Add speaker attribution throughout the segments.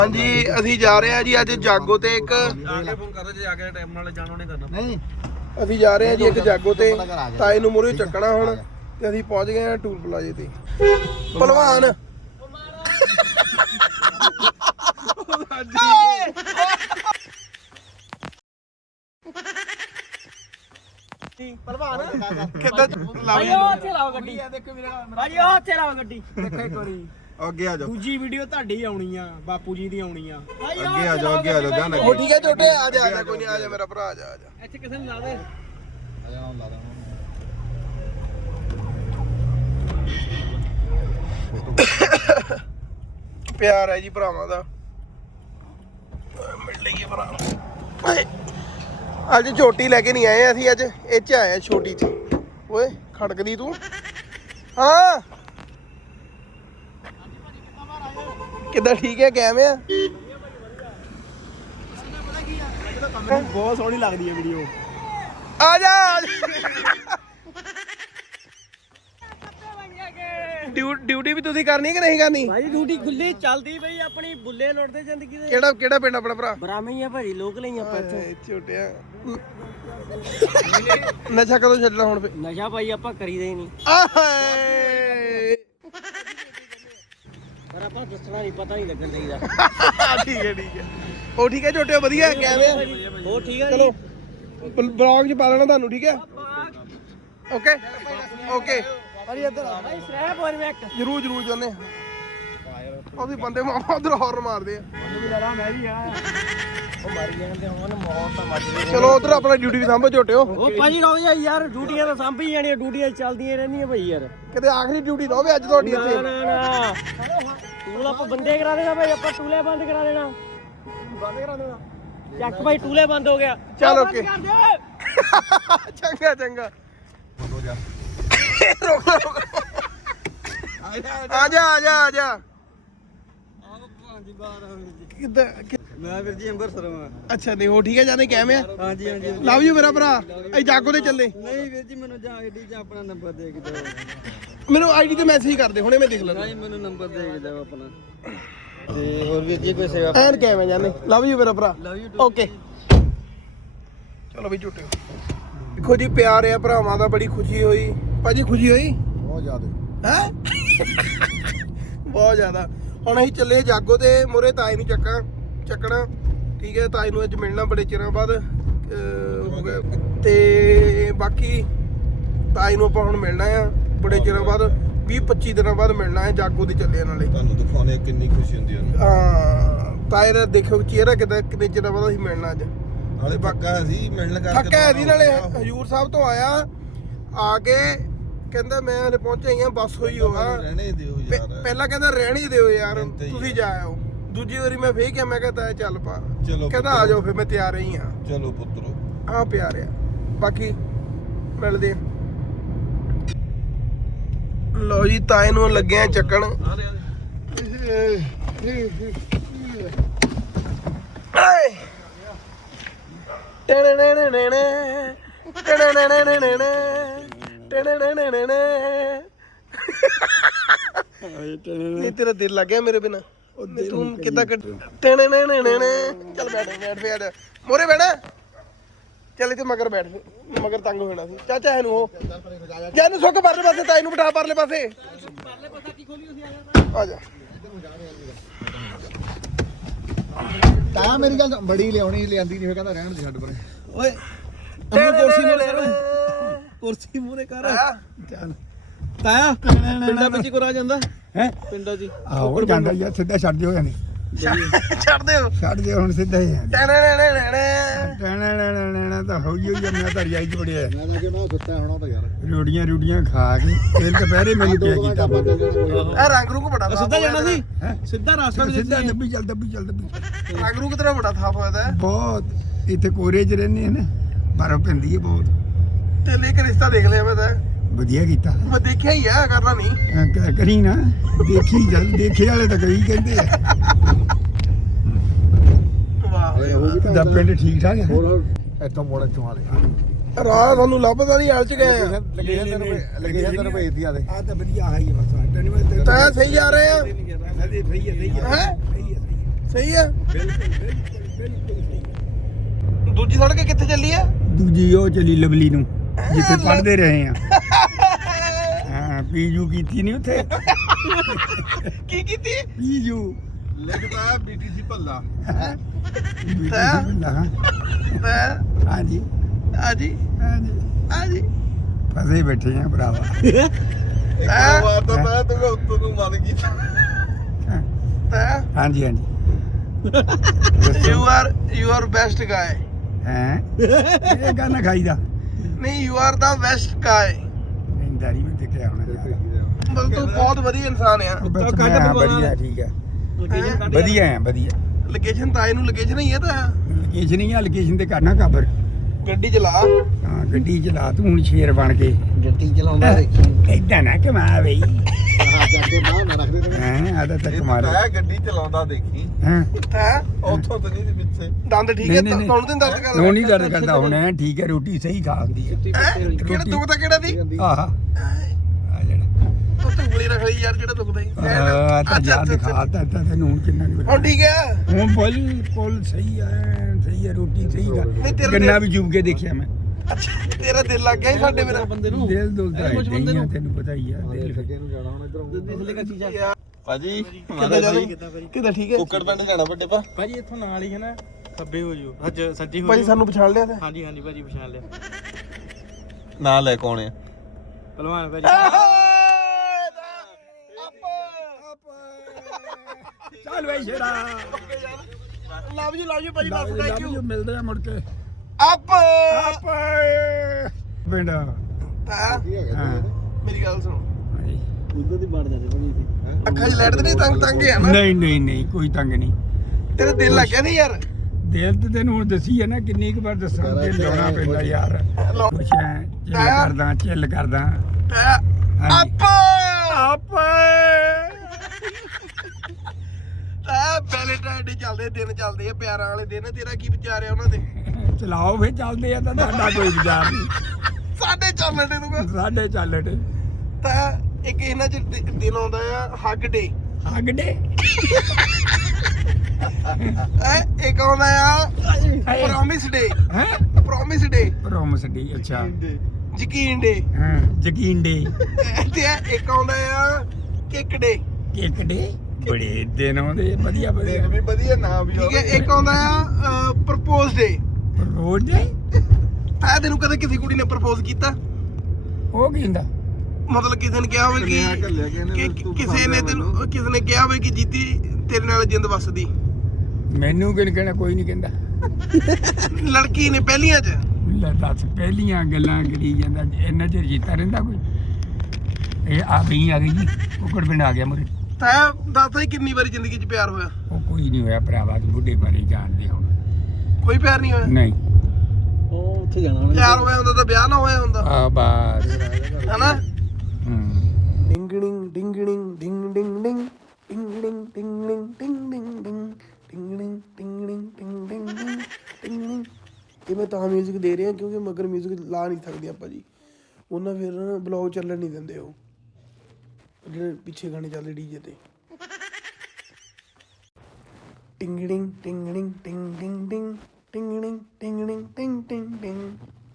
Speaker 1: ਹਾਂਜੀ ਅਸੀਂ ਜਾ ਰਹੇ ਹਾਂ ਜੀ ਅੱਜ ਜਾਗੋ ਤੇ ਇੱਕ
Speaker 2: ਫੋਨ ਕਰਦਾ ਜੇ ਆ ਕੇ ਟਾਈਮ ਨਾਲ ਜਾਣੋ ਨਹੀਂ ਕਰਨਾ
Speaker 3: ਨਹੀਂ
Speaker 1: ਅਸੀਂ ਜਾ ਰਹੇ ਹਾਂ ਜੀ ਇੱਕ ਜਾਗੋ ਤੇ ਤਾਏ ਨੂੰ ਮੂਹਰੇ ਚੱਕਣਾ ਹੁਣ ਤੇ ਅਸੀਂ ਪਹੁੰਚ ਗਏ ਹਾਂ ਟੂਲ ਪਲਾਜ਼ੇ ਤੇ ਪਹਿਲਵਾਨ
Speaker 3: ਪਹਿਲਵਾਨ
Speaker 1: ਕਿੱਦਾਂ
Speaker 3: ਭਾਈ ਉਹ ਇੱਥੇ ਲਾਓ ਗੱਡੀ ਦੇਖੋ ਵੀਰਾ ਭਾਈ ਉਹ ਇੱਥੇ ਲਾਓ ਗੱਡੀ ਦੇਖੋ ਇੱਕ ਵਾਰੀ
Speaker 2: ਅੱਗੇ ਆ ਜਾਓ
Speaker 3: ਦੂਜੀ ਵੀਡੀਓ ਤੁਹਾਡੀ ਆਉਣੀ ਆ ਬਾਪੂ ਜੀ ਦੀ ਆਉਣੀ ਆ
Speaker 2: ਅੱਗੇ ਆ ਜਾਓ ਧਿਆਨ
Speaker 1: ਉਹ ਠੀਕ ਹੈ ਛੋਟੇ ਆ ਜਾ ਕੋਈ ਨਹੀਂ ਆ ਜਾ ਮੇਰਾ ਭਰਾ ਆ ਜਾ
Speaker 3: ਇੱਥੇ ਕਿਸੇ ਨੂੰ ਲਾ ਦੇ
Speaker 1: ਪਿਆਰ ਹੈ ਜੀ ਭਰਾਵਾਂ ਦਾ ਮਿਲ ਲਈਏ ਭਰਾ ਅੱਜ ਛੋਟੀ ਲੈ ਕੇ ਨਹੀਂ ਆਏ ਅਸੀਂ ਅੱਜ ਇਹ ਚ ਆਏ ਛੋਟੀ ਚ ਓਏ ਖੜਕਦੀ ਤੂੰ ਹਾਂ ਕਿੱਦਾਂ ਠੀਕ ਹੈ ਕਿਵੇਂ ਆ
Speaker 3: ਬਹੁਤ ਸੋਹਣੀ ਲੱਗਦੀ ਹੈ ਵੀਡੀਓ
Speaker 1: ਆ ਜਾ ਡਿਊਟੀ ਵੀ ਤੁਸੀਂ ਕਰਨੀ ਕਿ ਨਹੀਂ ਕਰਨੀ
Speaker 3: ਭਾਈ ਡਿਊਟੀ ਖੁੱਲੀ ਚੱਲਦੀ ਬਈ ਆਪਣੀ ਬੁੱਲੇ ਲੁੱਟਦੇ ਜ਼ਿੰਦਗੀ ਦੇ
Speaker 1: ਕਿਹੜਾ ਪਿੰਡ ਆਪਣਾ ਭਰਾ
Speaker 3: ਬਰਾਮੇ ਹੀ ਆ ਭਾਜੀ ਲੋਕ ਲਈ ਆਪਾਂ ਇੱਥੇ
Speaker 1: ਛੋਟਿਆ ਨਸ਼ਾ ਕਦੋਂ ਛੱਡਣਾ ਹੁਣ ਫੇ
Speaker 3: ਨਸ਼ਾ ਭਾਈ ਆਪਾਂ ਕਰੀਦਾ ਹੀ ਨਹੀਂ
Speaker 1: ਆਹੇ
Speaker 3: ਪਰ ਆਪਾਂ ਦੱਸਣਾ ਨਹੀਂ ਪਤਾ ਨਹੀਂ ਲੱਗਣ ਦੇਈਦਾ
Speaker 1: ਠੀਕ ਹੈ ਉਹ ਠੀਕ ਹੈ ਛੋਟੇ ਵਧੀਆ ਕਿਵੇਂ
Speaker 3: ਹੋਰ ਠੀਕ ਹੈ
Speaker 1: ਚਲੋ ਬਲੌਗ 'ਚ ਪਾ ਲੈਣਾ ਤੁਹਾਨੂੰ ਠੀਕ ਹੈ ਓਕੇ ਓਕੇ
Speaker 3: ਭਾਈ ਇੱਧਰ ਆ ਭਾਈ ਸਨੈਪ ਹੋਰ ਵੇਖ
Speaker 1: ਜਰੂਰ ਚਾਹੁੰਦੇ ਉਹਦੀ ਬੰਦੇ ਮਾਮਾ ਉਧਰ ਹੌਰਨ ਮਾਰਦੇ ਆ
Speaker 3: ਮੈਂ ਵੀ ਆ ਉਹ ਮਾਰੀ ਜਾਂਦੇ ਹੁਣ ਮੌਤ ਤਾਂ ਮੱਜ ਗਈ
Speaker 1: ਚਲੋ ਉਧਰ ਆਪਣਾ ਡਿਊਟੀ ਵੀ ਸੰਭੋ ਝੋਟਿਓ
Speaker 3: ਉਹ ਭਾਜੀ ਰੋ ਜਾ ਯਾਰ ਡਿਊਟੀਆਂ ਤਾਂ ਸੰਭੀ ਜਾਣੀਆਂ ਡਿਊਟੀਆਂ ਚੱਲਦੀਆਂ ਰਹਿੰਦੀਆਂ ਭਾਈ ਯਾਰ
Speaker 1: ਕਿਤੇ ਆਖਰੀ ਡਿਊਟੀ ਨਾ ਹੋਵੇ ਅੱਜ ਤੁਹਾਡੀ
Speaker 3: ਨਾ
Speaker 1: ਇੱਥੇ
Speaker 3: ਨਾ ਟੂਲ ਆਪਾਂ ਬੰਦੇ ਕਰਾ ਦੇਣਾ ਭਾਈ ਆਪਾਂ ਟੂਲੇ ਬੰਦ ਕਰਾ ਦੇਣਾ ਚੱਕ ਭਾਈ ਟੂਲੇ ਬੰਦ ਹੋ ਗਿਆ
Speaker 1: ਚੱਲ ਓਕੇ ਚੰਗਾ ਆ ਜਾ ਕਿੱਦਾਂ
Speaker 2: ਮੈਂ ਵੀਰ ਜੀ ਅੰਮ੍ਰਿਤਸਰ ਆ
Speaker 1: ਅੱਛਾ ਨਹੀਂ ਹੋ ਠੀਕ ਹੈ ਜਾਨੇ ਕਿਵੇਂ ਆ
Speaker 2: ਹਾਂਜੀ
Speaker 1: ਲਵ ਯੂ ਮੇਰਾ ਭਰਾ ਅਸੀਂ ਜਾਗੋ ਤੇ ਚੱਲੇ
Speaker 2: ਨਹੀਂ ਵੀਰ ਜੀ ਮੈਨੂੰ ਜਾਂ ਆਈਡੀ 'ਚ ਆਪਣਾ ਨੰਬਰ ਦੇ ਕੇ ਦਿਓ
Speaker 1: ਮੈਨੂੰ ਆਈਡੀ ਤੇ ਮੈਸੇਜ ਕਰ ਦੇ ਹੁਣੇ ਮੈਂ ਦੇਖ ਲੈਣਾ
Speaker 2: ਨਹੀਂ ਮੈਨੂੰ ਨੰਬਰ ਦੇ ਕੇ ਦਿਓ ਆਪਣਾ ਤੇ ਹੋਰ ਵੀਰ ਜੀ ਕੋਈ ਸੇਵਾ
Speaker 1: ਐਨ ਕਿਵੇਂ ਜਾਨੇ ਲਵ ਯੂ ਮੇਰਾ ਭਰਾ
Speaker 2: ਲਵ ਯੂ
Speaker 1: ਓਕੇ ਚਲੋ ਵੀ ਝੁੱਟੇ ਦੇਖੋ ਜੀ ਪਿਆਰ ਆ ਭਰਾਵਾਂ ਦਾ ਬੜੀ ਖੁਸ਼ੀ ਹੋਈ ਭਾਜੀ ਖੁਸ਼ੀ ਹੋਈ
Speaker 2: ਬਹੁਤ ਜ਼ਿਆਦਾ
Speaker 1: ਹੈ ਬਹੁਤ ਜ਼ਿਆਦਾ ਹੁਣ ਅਸੀਂ ਚੱਲੇ ਜਾਗੋ ਤੇ ਮੋਰੇ ਤਾਏ ਨੂੰ ਚੱਕਣਾ ਠੀਕ ਹੈ ਤਾਏ ਨੂੰ ਅੱਜ ਮਿਲਣਾ ਬੜੇ ਚਿਰਾਂ ਬਾਅਦ ਹੋ ਗਿਆ ਤੇ ਬਾਕੀ ਤਾਏ ਨੂੰ ਆਪਾਂ ਹੁਣ ਮਿਲਣਾ ਆ ਬੜੇ ਚਿਰਾਂ ਬਾਅਦ 20-25 ਦਿਨਾਂ ਬਾਅਦ ਮਿਲਣਾ ਹੈ ਜਾਗੋ ਦੇ ਚੱਲੇ ਨਾਲੇ
Speaker 2: ਤੁਹਾਨੂੰ ਦਿਖਾਉਣੇ ਕਿੰਨੀ ਖੁਸ਼ੀ ਹੁੰਦੀ ਹੈ
Speaker 1: ਹਾਂ ਤਾਏ ਦਾ ਦੇਖੋ ਚਿਹਰਾ ਕਿੰਨੇ ਚਿਰਾਂ ਬਾਅਦ ਅਸੀਂ ਮਿਲਣਾ ਅੱਜ
Speaker 2: ਹਾਲੇ ਪੱਕਾ ਸੀ ਮਿਲਣ ਕਰਕੇ
Speaker 1: ਥੱਕਿਆ ਇਹਦੀ ਨਾਲੇ ਹਜੂਰ ਸਾਹਿਬ ਤੋਂ ਆਇਆ ਆ ਕੇ ਕਹਿੰਦਾ ਮੈਂ ਹਲੇ ਪਹੁੰਚਿਆ ਹੀ ਆ ਬੱਸ ਹੋਈ ਹੋਗਾ
Speaker 2: ਰਹਿਣੇ ਦਿਓ ਯਾਰ
Speaker 1: ਪਹਿਲਾਂ ਕਹਿੰਦਾ ਰਹਿਣੀ ਦਿਓ ਯਾਰ
Speaker 2: ਮਿਹਨਤ ਹੀ
Speaker 1: ਤੁਸੀਂ ਜਾ ਆਓ ਦੂਜੀ ਵਾਰੀ ਮੈਂ ਫੇਰ ਕਿਹਾ ਮੈਂ ਕਹਿੰਦਾ ਚੱਲ ਪਾ
Speaker 2: ਚਲੋ
Speaker 1: ਕਹਿੰਦਾ ਆ ਜਾਓ ਫੇਰ ਮੈਂ ਤਿਆਰ ਹੀ ਆ
Speaker 2: ਚਲੋ ਪੁੱਤਰੋ
Speaker 1: ਆ ਪਿਆਰ ਆ ਬਾਕੀ ਮਿਲਦੇ ਆ ਲੋ ਜੀ ਤਾਏ ਨੂੰ ਲੱਗੇ ਆ ਚੱਕਣ ਨਹੀਂ ਤੇਰਾ ਦਿਲ ਲੱਗ ਗਿਆ ਮੇਰੇ ਬਿਨਾ ਤੂੰ ਕਿੱਦਾਂ ਚੱਲ ਬੈਠ ਫੇਰ ਮੋਰੇ ਬੈਠਾ ਚੱਲ ਇੱਥੇ ਮਗਰ ਬੈਠ ਮਗਰ ਤੰਗ ਹੋ ਜਾਣਾ ਸੀ ਚਾਚਾ ਇਹਨੂੰ ਉਹ ਜਾਂ ਇਹਨੂੰ ਸੁੱਕ ਪਰਲੇ ਪਾਸੇ ਤਾਈ ਨੂੰ ਬਿਠਾ ਪਰਲੇ ਪਾਸੇ ਆ ਜਾ
Speaker 2: ਤਾਂ ਮੇਰੀ ਗੱਲ ਬੜੀ ਲਿਆਉਣੀ ਲਿਆਂਦੀ ਨਹੀਂ ਕਹਿੰਦਾ ਰਹਿਣ ਦੇ ਛੱਡ ਪਰੇ
Speaker 1: ਓਏ
Speaker 2: ਕੁਰਸੀ ਮੂਰੇ ਕਰ
Speaker 1: ਚੱਲ
Speaker 2: ਤਾਇਆ ਪਿੰਡਾਂ ਵਿੱਚ ਕੋ ਰਾ ਜਾਂਦਾ
Speaker 3: ਹੈ
Speaker 2: ਪਿੰਡਾਂ 'ਚ
Speaker 3: ਆਹੋ ਜਾਂਦਾ ਯਾਰ ਸਿੱਧਾ ਛੱਡ ਦਿਓ ਯਾਨੀ
Speaker 1: ਛੱਡ ਦਿਓ
Speaker 3: ਛੱਡ ਦਿਓ ਹੁਣ ਸਿੱਧਾ ਹੀ
Speaker 1: ਟੈਣਾ
Speaker 3: ਟੈਣਾ ਤਾਂ ਹੋ ਗਈ ਮੈਂ ਤਾਂ ਰਜਾਈ ਚ ਵੜਿਆ
Speaker 2: ਮੈਂ ਤਾਂ ਕਿਹਾ ਸੁੱਤਾ ਹੋਣਾ ਤਾਂ ਯਾਰ
Speaker 3: ਰੋੜੀਆਂ ਖਾ ਕੇ ਫਿਰ ਦੁਪਹਿਰੇ ਮੈਨੂੰ ਪਿਆ ਕੀਤਾ
Speaker 1: ਇਹ ਰੰਗ ਰੂਪ ਬੜਾ
Speaker 2: ਸਿੱਧਾ ਜਾਣਾ ਸੀ
Speaker 3: ਹੈ
Speaker 2: ਸਿੱਧਾ ਰਾਸਤਾ
Speaker 3: ਸਿੱਧਾ ਦੱਬੀ ਚੱਲ
Speaker 1: ਰੰਗ ਰੂਪ ਤੇਰਾ ਬੜਾ ਥਾਪ ਹੋਇਆ ਹੈ
Speaker 3: ਬਹੁਤ ਇੱਥੇ ਕੋਰੇ ਚ ਰਹਿੰਦੇ ਨੇ ਬਰਫ਼ ਪੈਂਦੀ ਹੈ ਬਹੁਤ
Speaker 1: ਤੇ ਲੈ ਕੇ ਰਿਸ਼ਤਾ ਦੇਖ ਲਿਆ ਮੈਂ ਤਾਂ
Speaker 3: ਵਧੀਆ ਕੀਤਾ
Speaker 1: ਮੈਂ ਦੇਖਿਆ ਹੀ ਆ ਕਰਨਾ ਨਹੀਂ
Speaker 3: ਕਰੀ ਨਾ ਦੇਖੀ ਚੱਲ ਦੇਖੇ ਵਾਲੇ ਤਾਂ ਕਈ ਕਹਿੰਦੇ ਆ
Speaker 1: ਵਾਹ
Speaker 3: ਦਾ ਪਿੰਡ ਠੀਕ ਠਾਕ ਹੈ
Speaker 2: ਹੋਰ ਇੱਥੋਂ ਮੋੜ ਚੋਂ ਆ ਲੈ
Speaker 1: ਰਾਹ ਤੁਹਾਨੂੰ ਲੱਭਦਾ ਨਹੀਂ ਹਾਲ ਚ ਗਏ ਆ
Speaker 2: ਲੱਗੇ ਤੈਨੂੰ ਭੇਜਦੀ ਆ ਦੇ
Speaker 3: ਆ ਤਾਂ ਵਧੀਆ ਆਈ ਹੈ ਬਸ
Speaker 1: ਤਾਂ ਸਹੀ ਜਾ ਰਹੇ ਆ
Speaker 3: ਸਹੀ ਹੈ
Speaker 1: ਸਹੀ ਆ
Speaker 2: ਬਿਲਕੁਲ
Speaker 1: ਦੂਜੀ ਸੜਕ ਕਿੱਥੇ ਚੱਲੀ ਆ
Speaker 4: ਦੂਜੀ ਉਹ ਚਲੀ ਲਵਲੀ ਨੂੰ ਜਿੱਥੇ ਪੜ੍ਹਦੇ ਰਹੇ ਆ ਹਾਂ ਪੀਯੂ ਕੀਤੀ ਨਹੀਂ ਉੱਥੇ
Speaker 1: ਕੀ ਕੀਤੀ
Speaker 4: ਪੀਯੂ
Speaker 2: ਲਿਖ ਪਾਇਆ BTC ਭੱਲਾ
Speaker 4: ਹਾਂਜੀ
Speaker 1: ਆਜੀ
Speaker 4: ਹਾਂਜੀ
Speaker 1: ਆਜੀ
Speaker 4: ਫਸੇ ਬੈਠੇ ਆ ਭਰਾਵਾ
Speaker 2: ਇੱਕ ਵਾਰ ਤਾਂ ਮੈਂ ਤੂੰ ਉੱਤੋਂ ਨੂੰ ਮੰਨ ਗਈ
Speaker 4: ਹਾਂਜੀ ਹਾਂਜੀ
Speaker 1: ਯੂ ਆਰ ਬੈਸਟ ਗਾਏ
Speaker 4: ਹੈ ਇਹ ਗਾਣਾ ਖਾਈਦਾ
Speaker 1: ਨਹੀਂ ਯੂ ਆਰ ਦਾ ਬੈਸਟ ਗਾਏ
Speaker 4: ਇੰਦਾਰੀ ਵਿੱਚ ਦੇਖਿਆ ਹੋਣਾ ਯਾਰ
Speaker 1: ਮਤਲਬ ਤੂੰ ਬਹੁਤ ਵਧੀਆ ਇਨਸਾਨ ਆ
Speaker 4: ਹਾਂ ਵਧੀਆ ਠੀਕ ਹੈ ਵਧੀਆ ਹੈ ਵਧੀਆ
Speaker 1: ਲੋਕੇਸ਼ਨ ਤਾਂ ਇਹਨੂੰ ਲੋਕੇਸ਼ਨ ਹੀ ਹੈ ਤਾਂ
Speaker 4: ਲੋਕੇਸ਼ਨ ਹੀ ਆ ਲੋਕੇਸ਼ਨ ਤੇ ਕਰਨਾ ਕਾਬਰ
Speaker 1: ਗੱਡੀ ਚਲਾ
Speaker 4: ਹਾਂ ਗੱਡੀ ਚਲਾ ਤੂੰ ਹੁਣ ਸ਼ੇਰ ਬਣ ਕੇ
Speaker 2: ਗੱਡੀ ਚਲਾਉਂਦਾ ਦੇਖੀ
Speaker 4: ਏਦਾਂ ਨਾ ਕਮਾ ਬਈ
Speaker 2: ਹਾਂ ਜਾ ਕੇ ਨਾ ਰੱਖ ਦੇ
Speaker 4: ਹਾਂ ਆਦਾ ਤੱਕ ਮਾਰ
Speaker 2: ਮੈਂ ਗੱਡੀ ਚਲਾਉਂਦਾ ਦੇਖੀ
Speaker 4: ਹਾਂ
Speaker 1: ਹੈ
Speaker 2: ਉੱਥੋਂ ਤਾਂ ਨਹੀਂ ਪਿੱਛੇ
Speaker 1: ਦੰਦ ਠੀਕ ਹੈ ਤੁਹਾਨੂੰ ਤੇ ਦਰਦ ਕਰਦਾ
Speaker 4: ਨੋ ਨਹੀਂ ਦਰਦ ਕਰਦਾ ਹੁਣ ਐਂ ਠੀਕ ਹੈ ਰੋਟੀ ਸਹੀ ਖਾ ਹੁੰਦੀ ਹੈ
Speaker 1: ਕਿਹੜਾ ਦੁਖਦਾ ਕਿਹੜਾ ਦੀ
Speaker 4: ਆਹ ਆ ਜਿਹੜਾ
Speaker 1: ਉਹ ਤੂੰ ਉਂਗਲੀ ਰੱਖ ਲਈ ਯਾਰ ਜਿਹੜਾ ਦੁਖਦਾ ਹੀ
Speaker 4: ਆ ਤਾਂ ਜਾ ਦਿਖਾਤਾ ਤਾਂ ਤੈਨੂੰ ਹੁਣ ਕਿੰਨਾ ਕੁ
Speaker 1: ਹੁਣ ਠੀਕ ਹੈ
Speaker 4: ਹੁਣ ਬਿਲਕੁਲ ਸਹੀ ਹੈ ਰੋਟੀ ਸਹੀ
Speaker 1: ਨਹੀਂ, ਤੇਰਾ
Speaker 4: ਖਾ ਗੰਨਾ ਵੀ ਚੁੱਪ ਕੇ ਦੇਖਿਆ ਮੈਂ
Speaker 1: ਅੱਛਾ ਤੇਰਾ ਦਿਲ ਲੱਗ ਗਿਆ ਸੀ ਸਾਡੇ ਮੇਰਾ
Speaker 4: ਦਿਲ ਦੁਲਦਾ ਹੈ ਨਹੀਂ ਤੈਨੂੰ ਪਤਾ ਹੀ ਆ ਦਿਲ
Speaker 2: ਅੱਗੇ ਨੂੰ ਜਾਣਾ ਹੁਣ ਇਧਰੋਂ
Speaker 5: ਭਾਜੀ
Speaker 1: ਕਿਦਾਂ ਠੀਕ ਹੈ
Speaker 5: ਕੁੱਕੜ ਪਿੰਡ ਜਾਣਾ ਵੱਡੇ ਪਾ
Speaker 6: ਭਾਜੀ ਇੱਥੋਂ ਨਾਲ ਹੀ ਹੈ ਨਾ ਖੱਬੇ ਹੋ ਜਿਓ ਅੱਜ ਸੱਜੀ ਹੋ
Speaker 1: ਭਾਜੀ
Speaker 6: ਜਿਓ
Speaker 1: ਸਾਨੂੰ ਪਛਾਣ ਲਿਆ ਤੇ
Speaker 6: ਹਾਂਜੀ ਹਾਂਜੀ ਭਾਜੀ ਪਛਾਣ ਲਿਆ
Speaker 5: ਨਾਂ ਲੈ ਕੌਣ ਆ
Speaker 6: ਪਹਿਲਵਾਨ ਭਾਜੀ
Speaker 4: ਚੱਲ ਵੇ ਸ਼ੇਰਾ
Speaker 1: ਲਵ ਯੂ ਭਾਜੀ ਬਸ ਥੈਂਕ ਯੂ
Speaker 4: ਮਿਲਦੇ ਆ ਮੁੜ ਕੇ
Speaker 1: ਅਪ
Speaker 4: ਪਿੰਡ
Speaker 1: ਤਾਂ
Speaker 4: ਹਾਂ
Speaker 1: ਮੇਰੀ ਗੱਲ ਸੁਣੋ
Speaker 6: ਉਦੋਂ ਦੀ ਬਣ ਜਾਂਦੇ ਭਾਜੀ ਇੱਥੇ
Speaker 1: ਅੱਖਾਂ 'ਚ ਲੈਟ ਤੇ ਨਹੀਂ ਤੰਗ ਹੈ ਨਾ
Speaker 4: ਨਹੀਂ ਕੋਈ ਤੰਗ ਨਹੀਂ
Speaker 1: ਤੇਰੇ ਦਿਲ ਲੱਗ ਗਿਆ ਨਹੀਂ ਯਾਰ
Speaker 4: ਦਿਲ ਤੇ ਤੈਨੂੰ ਹੁਣ ਦੱਸੀ ਹੈ ਨਾ ਕਿੰਨੀ ਕੁ ਵਾਰ ਦੱਸਾਂ ਦਿਲ ਲਾਉਣਾ ਪੈਂਦਾ ਯਾਰ ਕੁਛ ਐ ਚਿੱਲ ਕਰਦਾ
Speaker 1: ਅਪ ਵੈਲੈਂਟਾਈਨ ਡੇ ਚੱਲਦੇ ਦਿਨ ਚੱਲਦੇ ਆ ਪਿਆਰਾਂ ਵਾਲੇ ਦਿਨ ਤੇਰਾ ਕੀ ਵਿਚਾਰ ਆ ਉਹਨਾਂ ਦੇ
Speaker 4: ਚਲਾਓ ਫੇ ਚੱਲਦੇ ਆ ਤਾਂ ਸਾਡਾ ਕੋਈ ਵਿਚਾਰ ਨਹੀਂ
Speaker 1: ਸਾਡੇ ਚੱਲਣ ਦੇ ਤੂੰ
Speaker 4: ਸਾਡੇ ਚੱਲਦੇ
Speaker 1: ਤਾਂ ਇੱਕ ਇਹਨਾਂ ਚ ਦਿਨ ਆਉਂਦਾ ਆ ਹੱਗ ਡੇ
Speaker 4: ਅਗਡੇ
Speaker 1: ਇੱਕ ਆਉਂਦਾ ਆ ਪ੍ਰੋਮਿਸ ਡੇ
Speaker 4: ਹੈ
Speaker 1: ਪ੍ਰੋਮਿਸ ਡੇ
Speaker 4: ਰੋਮਸ ਡੀ ਅੱਛਾ
Speaker 1: ਯਕੀਨ ਡੇ
Speaker 4: ਹਾਂ ਯਕੀਨ ਡੇ
Speaker 1: ਤੇ ਇੱਕ ਆਉਂਦਾ ਆ ਕਿੱਕ ਡੇ
Speaker 4: ਕੇਕ ਡੇ ਬੜੇ ਦਿਨ ਆਉਂਦੇ ਵਧੀਆ
Speaker 2: ਦਿਨ ਵੀ ਵਧੀਆ ਨਾ ਵੀ
Speaker 1: ਠੀਕ ਹੈ ਇੱਕ ਆਉਂਦਾ ਆ ਪ੍ਰਪੋਜ਼ ਡੇ
Speaker 4: ਰੋਜ਼ ਦੇ
Speaker 1: ਆ ਤੈਨੂੰ ਕਦੇ ਕਿਸੇ ਕੁੜੀ ਨੇ ਪ੍ਰਪੋਜ਼ ਕੀਤਾ
Speaker 4: ਉਹ ਕੀ ਹੁੰਦਾ
Speaker 1: ਮਤਲਬ ਕਿਸੇ ਨੇ ਕਿਹਾ ਹੋਵੇ ਕਿ ਕਿਸੇ ਨੇ ਤੈਨੂੰ ਕਿਸੇ ਨੇ ਕਿਹਾ ਹੋਵੇ ਕਿ ਜੀਤੀ ਤੇਰੇ ਨਾਲ ਜਿੰਦ ਵੱਸਦੀ
Speaker 4: ਮੈਨੂੰ ਕਿਹਨ ਕਹਿਣਾ ਕੋਈ ਨਹੀਂ ਕਹਿੰਦਾ
Speaker 1: ਲੜਕੀ ਨੇ ਪਹਿਲੀਆਂ ਚ
Speaker 4: ਲੈ ਦੱਸ ਪਹਿਲੀਆਂ ਗੱਲਾਂ ਕਰੀ ਜਾਂਦਾ ਇੰਨਾ ਚਿਰ ਜੀਤਾ ਰਹਿੰਦਾ ਕੋਈ ਇਹ ਆ ਗਈ ਜੀ ਕੁੱਕੜ ਪਿੰਡ ਆ ਗਿਆ ਮੁਰੇ
Speaker 1: ਤਾਂ ਦੱਸ ਕਿੰਨੀ ਵਾਰੀ ਜ਼ਿੰਦਗੀ 'ਚ ਪਿਆਰ ਹੋਇਆ
Speaker 4: ਉਹ ਕੋਈ ਨਹੀਂ ਹੋਇਆ ਭਰਾਵਾ ਬੁੱਢੇ ਬਾਰੇ ਜਾਣਦੇ ਹੁਣ
Speaker 1: ਕੋਈ ਪਿਆਰ ਨਹੀਂ ਹੋਇਆ
Speaker 4: ਨਹੀਂ
Speaker 6: ਉਹ ਉੱਥੇ ਜਾਣਾ ਹੁਣ
Speaker 1: ਪਿਆਰ ਹੋਇਆ ਹੁੰਦਾ ਤਾਂ ਵਿਆਹ ਨਾ ਹੋਇਆ ਹੁੰਦਾ
Speaker 4: ਆ ਬਾਸ
Speaker 1: ਹਨਾ
Speaker 4: ਹੂੰ
Speaker 1: ਡਿੰਗੜਿੰਗ ਡਿੰਗੜਿੰਗ ਡਿੰਗ ਡਿੰਗ ਡਿੰਗ ਡਿੰਗੜਿੰਗ ਡਿੰਗੜਿੰਗ ਡਿੰਗ ਡਿੰਗ ਡਿੰਗ ਡਿੰਗੜਿੰਗ ਡਿੰਗੜਿੰਗ ਡਿੰਗ ਡਿੰਗ ਡਿੰਗ ਇਹ ਮੈਂ ਤਾਂ ਮਿਊਜ਼ਿਕ ਦੇ ਰਿਹਾ ਕਿਉਂਕਿ ਮਗਰ ਮਿਊਜ਼ਿਕ ਲਾ ਨਹੀਂ ਸਕਦੇ ਆਪਾਂ ਜੀ ਉਹਨਾਂ ਫਿਰ ਬਲੌਗ ਚੱਲਣ ਨਹੀਂ ਦਿੰਦੇ ਉਹ ਜਿਹੜੇ ਪਿੱਛੇ ਗਾਣੇ ਚੱਲਦੇ ਡੀਜੇ ਤੇ ਡਿੰਗੜਿੰਗ ਡਿੰਗੜਿੰਗ ਡਿੰਗ ਡਿੰਗ ਡਿੰਗ ਡਿੰਗੜਿੰਗ ਡਿੰਗੜਿੰਗ ਡਿੰਗ ਡਿੰਗ ਡਿੰਗ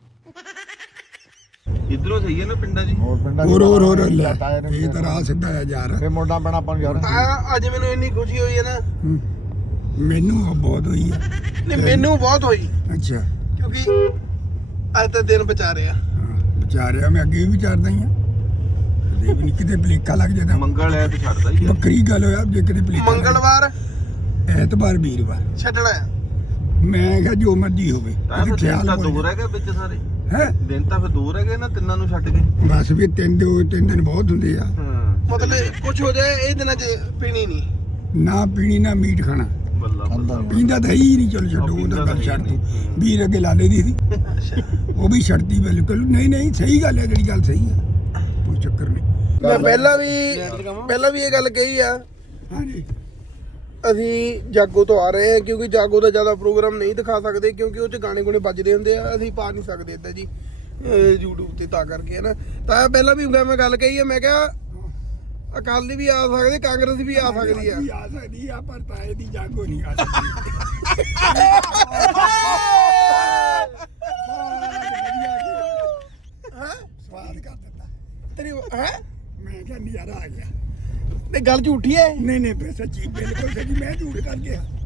Speaker 5: ਇਧਰੋਂ ਸਹੀ ਹੈ ਨਾ ਪਿੰਡਾਂ ਜੀ
Speaker 2: ਹੋਰ ਪਿੰਡਾਂ
Speaker 4: ਹੋਰ ਲੈ ਇਹ ਤਾਂ ਰਾਹ ਸਿੱਧਾ ਆ ਯਾਰ
Speaker 2: ਫੇ ਮੋਢਾ ਪੈਣਾ ਆਪਾਂ ਨੂੰ ਯਾਰ
Speaker 1: ਤਾਂ ਅੱਜ ਮੈਨੂੰ ਇੰਨੀ ਖੁਸ਼ੀ ਹੋਈ ਹੈ ਨਾ
Speaker 4: ਮੈਨੂੰ ਬਹੁਤ ਹੋਈ ਆ
Speaker 1: ਨਹੀਂ ਮੈਨੂੰ ਬਹੁਤ ਹੋਈ
Speaker 4: ਅੱਛਾ
Speaker 1: ਕਿਉਂਕਿ ਅੱਜ ਤਾਂ ਦਿਨ ਬਚਾ ਰਿਹਾ
Speaker 4: ਵਿਚਾਰਿਆ ਮੈਂ ਅੱਗੇ ਵੀ ਵਿਚਾਰਦਾ ਹੀ ਆ ਕਦੇ ਵੀ ਨਹੀਂ ਕਿਤੇ ਭਲੇਖਾ ਲੱਗ ਜਾਂਦਾ
Speaker 5: ਮੰਗਲ ਐ ਤੇ ਛੱਡਦਾ ਹੀ ਆ
Speaker 4: ਵੱਖਰੀ ਗੱਲ ਹੋਇਆ ਜੇ ਕਿਤੇ ਭਲੇਖਾ
Speaker 1: ਮੰਗਲਵਾਰ
Speaker 4: ਐਤਵਾਰ ਵੀਰਵਾਰ
Speaker 1: ਛੱਡਣਾ ਆ
Speaker 4: ਮੈਂ ਕਿਹਾ ਜੋ ਮਰਜ਼ੀ ਹੋਵੇ
Speaker 5: ਤਾਂ
Speaker 4: ਉਹਦੇ
Speaker 5: ਫਿਰ ਦਿਨ ਤਾਂ
Speaker 4: ਭੁੱਲ
Speaker 5: ਦੂਰ ਹੈਗੇ ਵਿੱਚ ਸਾਰੇ
Speaker 4: ਹੈ
Speaker 5: ਦਿਨ ਤਾਂ ਫਿਰ ਦੂਰ ਹੈਗੇ ਨਾ ਤਿੰਨਾਂ ਨੂੰ ਛੱਡ ਕੇ
Speaker 4: ਬਸ ਵੀ ਤਿੰਨ ਦਿਨ ਬਹੁਤ ਹੁੰਦੇ ਆ
Speaker 5: ਹਾਂ
Speaker 1: ਮਤਲਬ ਕੁਝ ਹੋ ਜਾਏ ਇਹ ਦਿਨਾਂ 'ਚ ਪੀਣੀ ਨਹੀਂ
Speaker 4: ਨਾ ਪੀਣੀ ਨਾ ਮੀਟ ਖਾਣਾ
Speaker 5: ਬੱਲਾ ਬੱਲਾ
Speaker 4: ਪੀਂਦਾ ਤਾਂ ਹੀ ਨਹੀਂ ਚਲ ਛੱਡੋ ਉਹਦਾ ਗੱਲ ਛੱਡ ਤੂੰ ਵੀਰ ਅੱਗੇ ਲਾ ਦੇ ਦੀ ਸੀ ਉਹ ਵੀ ਛੱਡਤੀ ਬਿਲਕੁਲ ਨਹੀਂ ਸਹੀ ਗੱਲ ਹੈ ਜਿਹੜੀ ਗੱਲ ਸਹੀ ਹੈ ਕੋਈ ਚੱਕਰ ਨਹੀਂ
Speaker 1: ਮੈਂ ਪਹਿਲਾਂ ਵੀ ਇਹ ਗੱਲ ਕਹੀ ਆ
Speaker 4: ਹਾਂਜੀ
Speaker 1: ਅਸੀਂ ਜਾਗੋ ਤੋਂ ਆ ਰਹੇ ਹਾਂ ਕਿਉਂਕਿ ਜਾਗੋ ਦਾ ਜ਼ਿਆਦਾ ਪ੍ਰੋਗਰਾਮ ਨਹੀਂ ਦਿਖਾ ਸਕਦੇ ਕਿਉਂਕਿ ਉਹ 'ਚ ਗਾਣੇ ਗੁਣੇ ਵੱਜਦੇ ਹੁੰਦੇ ਆ ਅਸੀਂ ਪਾ ਨਹੀਂ ਸਕਦੇ ਇੱਦਾਂ ਜੀ YouTube ਤੇ ਤਾਂ ਕਰਕੇ ਹੈ ਨਾ ਤਾਂ ਪਹਿਲਾਂ ਵੀ ਮੈਂ ਗੱਲ ਕਹੀ ਆ ਮੈਂ ਕਿਹਾ ਅਕਾਲੀ ਵੀ ਆ ਸਕਦੇ, ਕਾਂਗਰਸ ਵੀ ਆ ਸਕਦੀ ਆ।
Speaker 4: ਆ ਸਕਦੀ ਆ ਪਰ ਤਾਏ ਦੀ ਜਾਗੋ ਨਹੀਂ ਆ ਸਕਦੀ। ਸਵਾਦ ਕਰ ਦਿੱਤਾ
Speaker 1: ਤੇਰੀ ਹੈ
Speaker 4: ਮੈਂ ਕਿਹਾ ਨਜ਼ਾਰਾ ਆ ਗਿਆ।
Speaker 1: ਤੇ ਗੱਲ ਝੂਠੀ ਹੈ।
Speaker 4: ਨਹੀਂ ਨਹੀਂ ਸੱਚੀ ਬਿਲਕੁਲ ਸੱਚੀ ਮੈਂ ਝੂਠ ਕਰ ਗਿਆ।